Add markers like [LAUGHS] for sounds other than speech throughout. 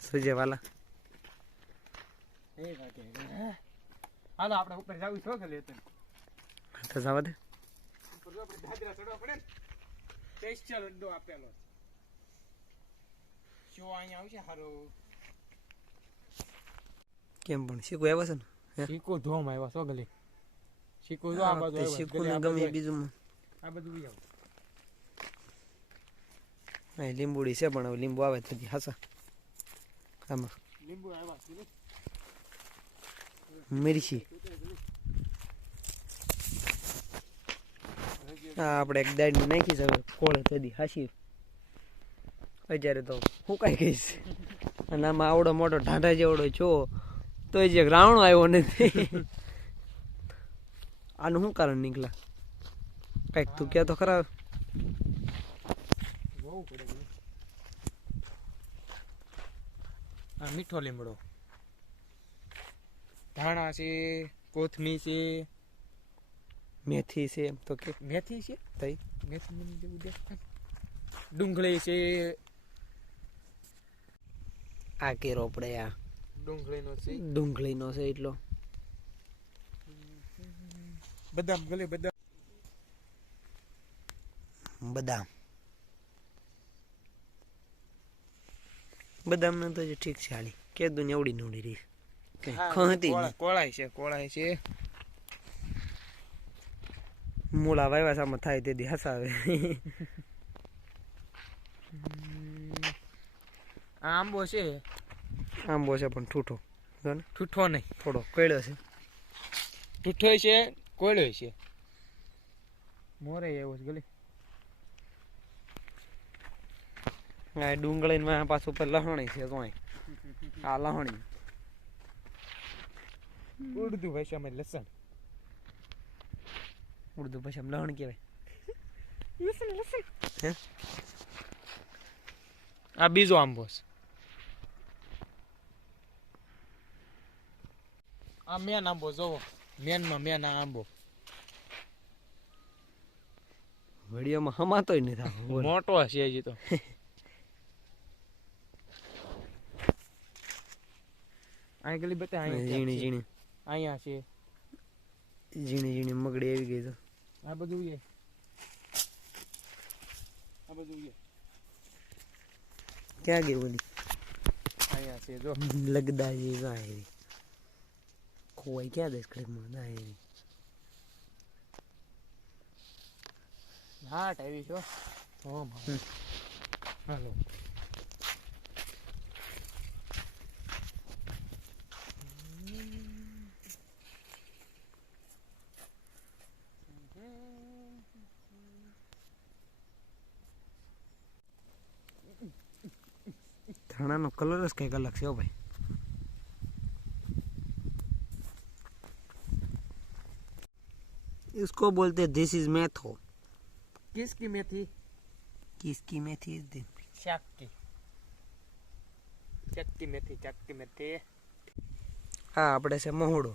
સુજે વાલા. એ કાકે હાલો આપણે ઉપર જાવું છો કે લેતું તો જવા દે. ઉપર જો આપણે દાદરા ચડવા પડે ને સ્પેશિયલ અડ્ડો આપેલો શું અહીંયા આવશે? હારો. કેમ પણ? શીખો આવ્યો છે ને? શીખો શીકો ધોમ આવ્યો છો ગલી શીખો જો આ બાજુ ગલી ને ગમે બીજું આ બધું બી આવ અહીં લીંબુડી છે પણ હવે લીંબુ આવે તો હાસા આમાં. લીંબુ મિરચી. હા આપણે એક દાડી નાખી છે કોળે તેથી હાસી અત્યારે તો હું કાંઈ કહીશ અને આમાં આવડો મોટો ઢાંઢા જેવડો છો તો જે રાવણો આવ્યો નથી. આનું શું કારણ નીકળ્યા? કાંઈક તું ક્યાં તો ખરા? જોવું પડે આ મીઠો લીમડો. ધાણા છે કોથમી છે મેથી છે એમ તો કે. મેથી છે? તઈ. મેથી મને જેવું દેખાય. ડુંગળી છે. આ કેરો પડે આ. ડુંગળીનો છે. ડુંગળીનો છે એટલો. બદામ ગલે બદામ. બદામ. બદામ ને તો જે ઠીક છે હાલી. કે ને એવડી નવડી રહી. કઈ ખહતી કોળાય છે કોળાય છે. મૂળા વાયવા સામે થાય તેથી હસાવે. આંબો છે. આંબો છે પણ ઠૂઠો. જો ઠૂઠો નહીં. થોડો કળ્યો છે. ઠૂઠો છે કોળ્યો છે. મોરે એવો છે ગલી. આ ડુંગળી માં પાછું ઉપર લહણી છે તો આ લહણી. ઉર્દુ ભાષામાં લસણ. ઉર્દુ ભાષામાં લહણ કહેવાય. લસણ લસણ. આ બીજો આંબો છે. આ મેન આંબો જોવો. મેનમાં મેન આ આંબો. વડિયામાં હમાતોય નથી મોટો હશે હજી તો. [LAUGHS] અહીં ગલી બતા ઝીણી ઝીણી. અહીંયા છે. ઝીણી ઝીણી મગડી આવી ગઈ તો. આ બધું છે આ બધું છે ક્યાં ગઈ બોલી અહીંયા છે જો. લગદા જે ગાયરી ખોવાઈ ક્યાં દેશ ખડકમાં ગાયરી હાટ આવી છો ઓ. હાલો. ધાણાનો કલર જ કંઈક અલગ છે હો ભાઈ इसको बोलते दिस इज मेथो કિસકી મેથી किसकी मेथी इज दिन ચાકી ચક્કી મેથી ચક્કી મેથી હા આપણે છે મહોડો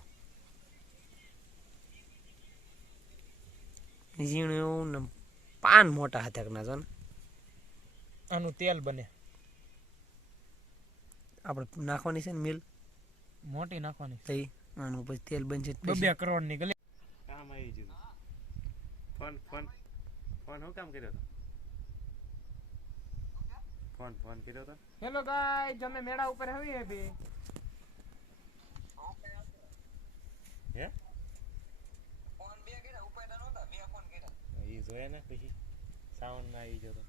ઝીણું એવું ને પાન મોટા હાથકના છે ને આનું તેલ બને આપણે નાખવાની છે ને મિલ? મોટી નાખવાની થઈ. આનું પછી તેલ બનશે તો પછી. કરોડની ગલે કામ આવી ગયું. ફોન ફોન ફોન હું કામ કર્યો હતો? ફોન ફોન કર્યો હતો? હેલો ગાય તમે મેળા ઉપર આવી હે બે હે? ફોન જોયા ને પછી સાઉન્ડ ના આવી ગયો તો જોયા ને પછી સાઉન્ડ રહી આવી ગયો છે